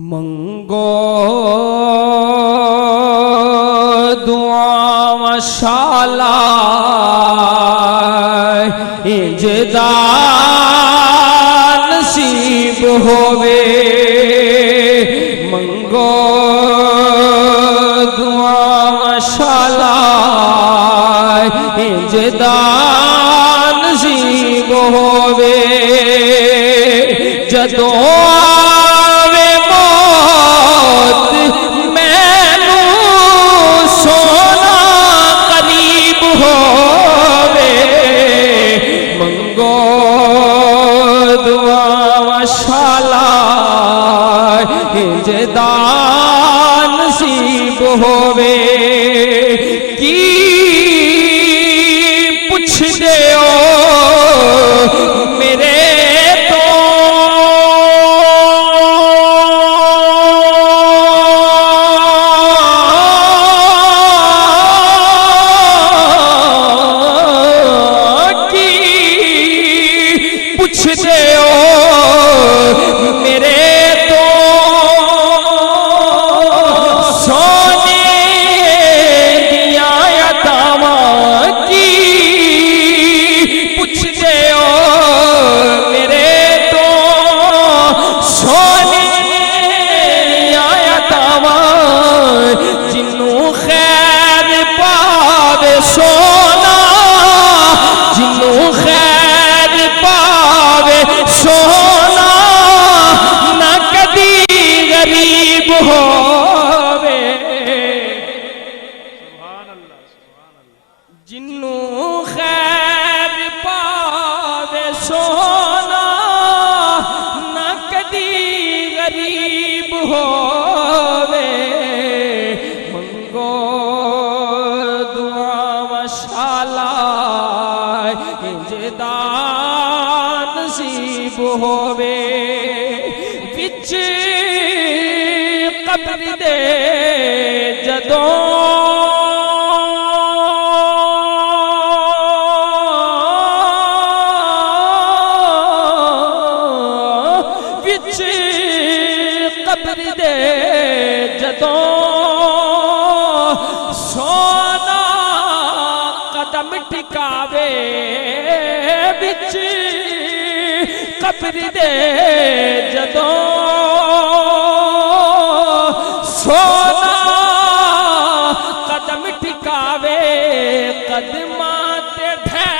मंगो दुआ मशाला इंजदा नसीब होवे। मंगो दुआ मशाला इंजदा नसीब होवे। जदों नसीब होवे की पुछ दे मेरे तो की पुछ दे मेरे सोना जिन्हों खैर पावे सोना ना कदी गरीब होवे। जिन्हों खैर पावे सोना ना कदी गरीब होवे। मंगो इंजदा नसीब होवे। विच कब्र दे जदों विच कब्र दे जदों सोना कदम ठिकावे। बिच कब्र दे जदों सोना कदम ठिकावे। कदमां ते ढह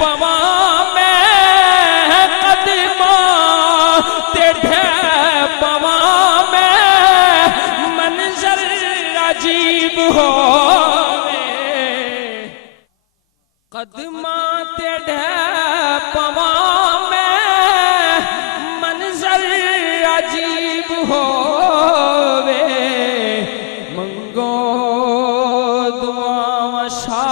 पवां मैं कदमां ते ढह पवां मैं मंजर अजीब होवे। कदमां ते ढह पवां मैं मंजर अजीब होवे। मंगो दुआ मशा